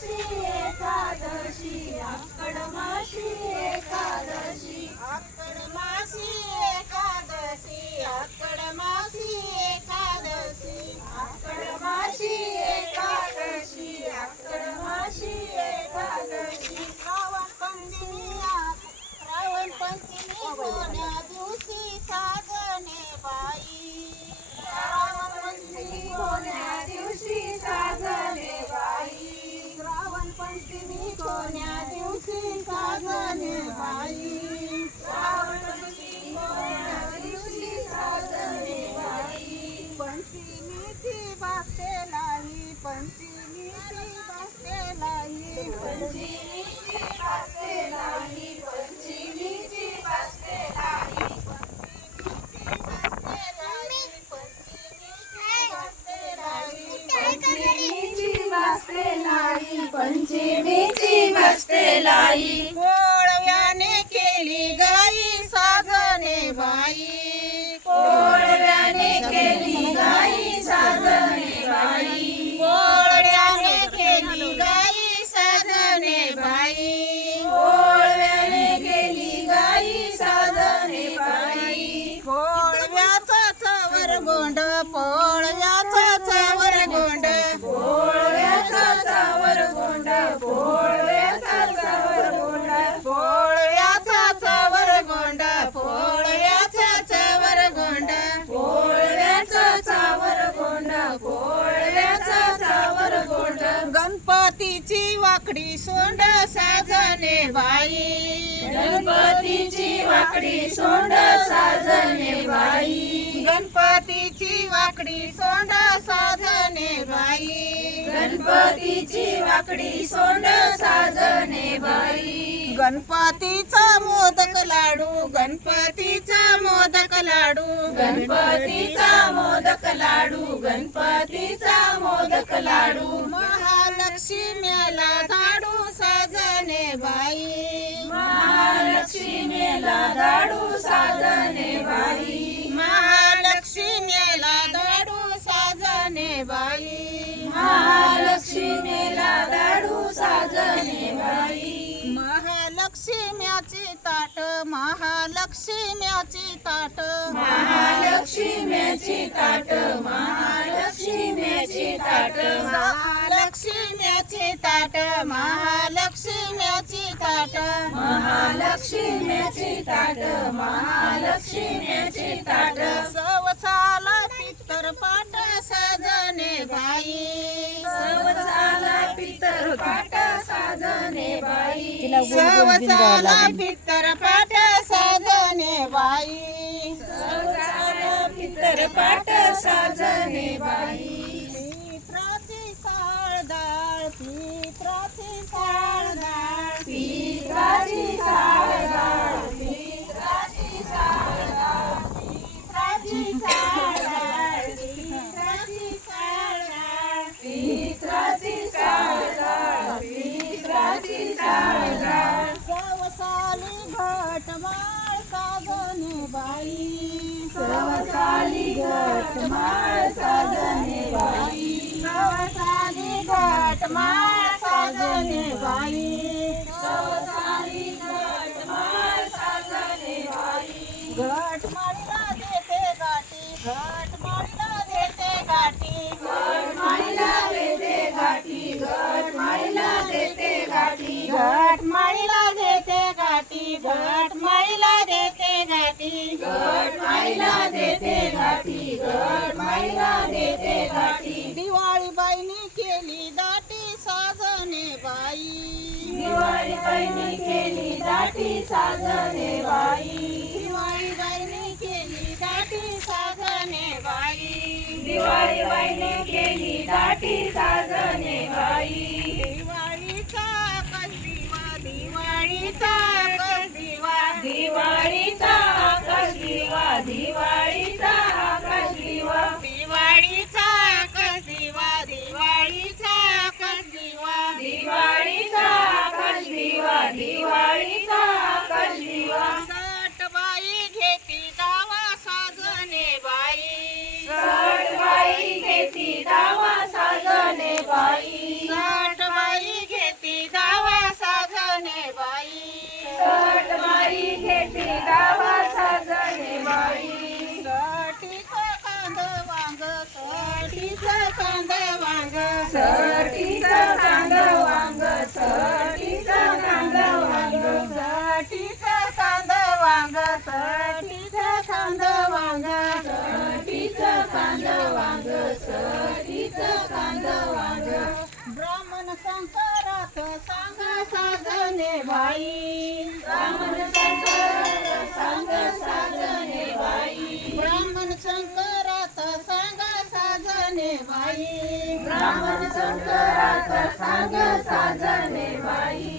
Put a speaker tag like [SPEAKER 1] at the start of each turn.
[SPEAKER 1] श्री एकादशी आकडमाशी एक see me Okay.
[SPEAKER 2] गणपतीची वाकडी सोंड साजने बाई.
[SPEAKER 1] गणपतीची वाकडी सोंड साजणे बाई.
[SPEAKER 2] गणपतीची वाकडी सोंड साजने बाई.
[SPEAKER 1] गणपतीची वाकडी सोंड साजणे बाई.
[SPEAKER 2] गणपतीचा मोदक लाडू गणपतीचा मोदक लाडू.
[SPEAKER 1] गणपतीचा मोदक लाडू गणपतीचा मोदक लाडू.
[SPEAKER 2] महालक्ष्मीला झाडू साजने बाई.
[SPEAKER 1] महालक्ष्मीला दाडू साजणे बाई.
[SPEAKER 2] महालक्ष्मीला झाडू साजने बाई.
[SPEAKER 1] महालक्ष्मीला दाडू साजणे बाई.
[SPEAKER 2] महालक्ष्म्याची ताट महालक्ष्म्याची ताट.
[SPEAKER 1] महालक्ष्मीची ताट महालक्ष्मीची ताट.
[SPEAKER 2] महालक्ष्म्याची ताट महालक्ष्म्याची ताट
[SPEAKER 1] महालक्ष्मीची ताट महालक्ष्मीची ताट
[SPEAKER 2] सवसाला पित्तर पाट सजने बाई.
[SPEAKER 1] सवसाला पितर पाट साजणे बाई.
[SPEAKER 2] सवसाला पित्तर पाट सजने बाई.
[SPEAKER 1] सवसाला पितर पाट साजणे बाई.
[SPEAKER 2] सवसाली घटमाळ साजने बाई.
[SPEAKER 1] सवसाली घटमाळ साजणे बाई.
[SPEAKER 2] सवसाली घटमाळ गाठी घटमाळीला देते गाठी
[SPEAKER 1] घटमाळीला देते गाठी घटमाळीला देते गाठी
[SPEAKER 2] घटमाळीला देते गाठी दिवाळी बाईनी केली दाटी साजने बाई.
[SPEAKER 1] दिवाळी बहिणी केली दाटी साजणे बाई.
[SPEAKER 2] दिवाळी बाईनी केली दाटी साजने बाई.
[SPEAKER 1] दिवाळी बहिणी केली दाटी साजणे बाई. सटीचं कांदं वांग सटीचं कांदं वांग
[SPEAKER 2] सटीचं कांदं वांग सटीचं कांदं वांग
[SPEAKER 1] सटीचं कांदं वांग सटीचं कांदं वांग.
[SPEAKER 2] ब्राह्मण संसारात सांग साजने बाई.
[SPEAKER 1] ब्राह्मण संसारात सांग साजने बाई.
[SPEAKER 2] ब्राह्मण शंकरात सांग साजने बाई.
[SPEAKER 1] ब्राह्मण संसारात सांग साजने बाई.